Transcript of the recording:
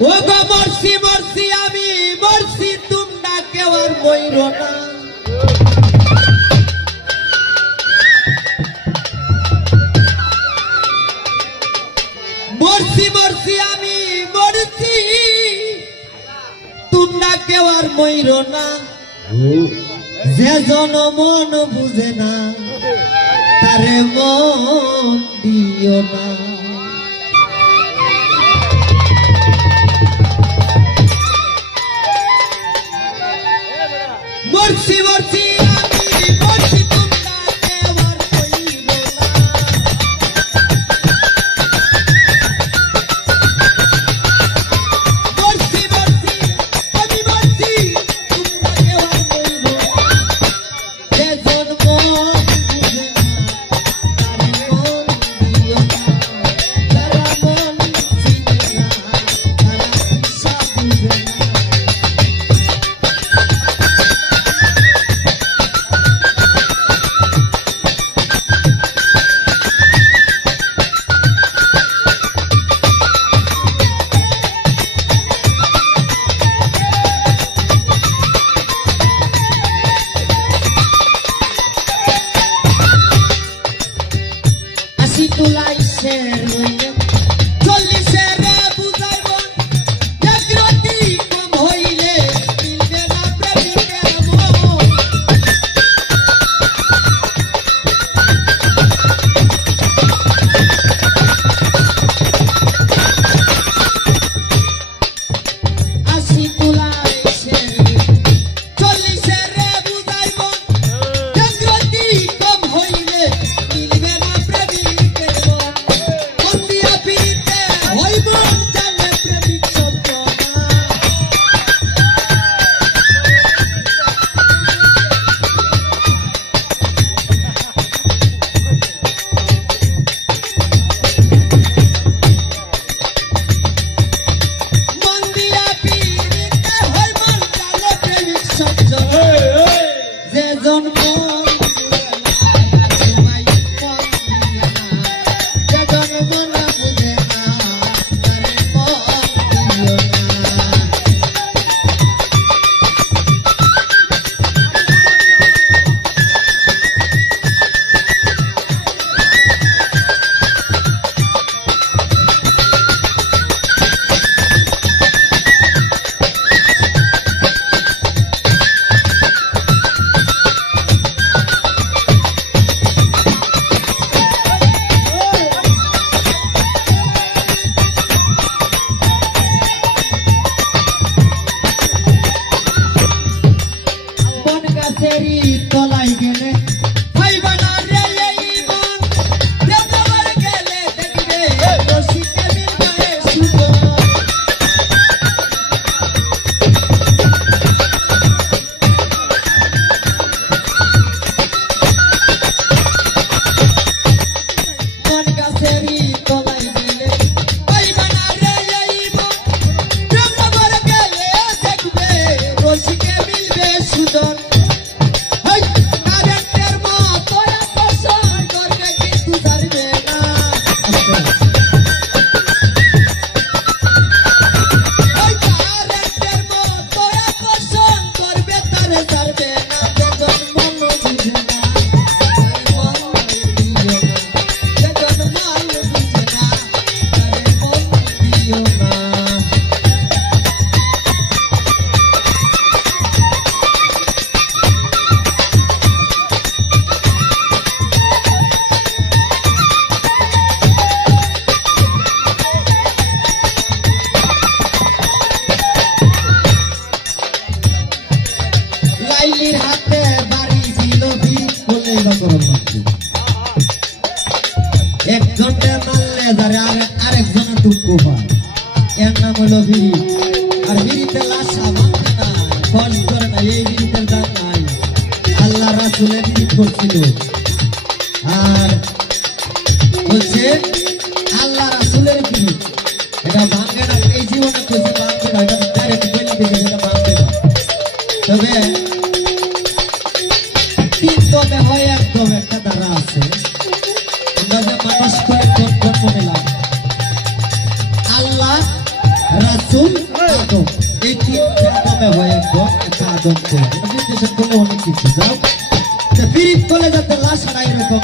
ও গো মরছি আমি মরছি তোমরা কেউ আর ময়ূর না। মরছি মরছি আমি মরছি তোমরা কেউ আর ময়ূর না। যে জন মন বুঝে না, তারে মন দিও না। சிவ লাইলির হাতে বাড়ি বিলোভি বলে গতরম মারছে একজনটা মারলে যারে আরেকজনে দুঃখ পায়। লোভী আর বিড়িতে লাশা মাথা নাই কষ্ট করে নাই, এই বিড়িতে দাগ নাই। আল্লাহ রাসুলে বিড়ি করছিল। আর বলছে আল্লাহ রাসুলের বিড়ি এটা ভাঙবে না, এই জীবনে খুশি ভাঙবে না, এটা ডাইরেক্ট বলে দিয়েছে এটা ভাঙবে না। তবে देखिए क्या कमे होए बहुत अच्छा आदम को अभी जैसे तुम होने की जाओ तो फिर इस कॉलेज का लाश हराई रखो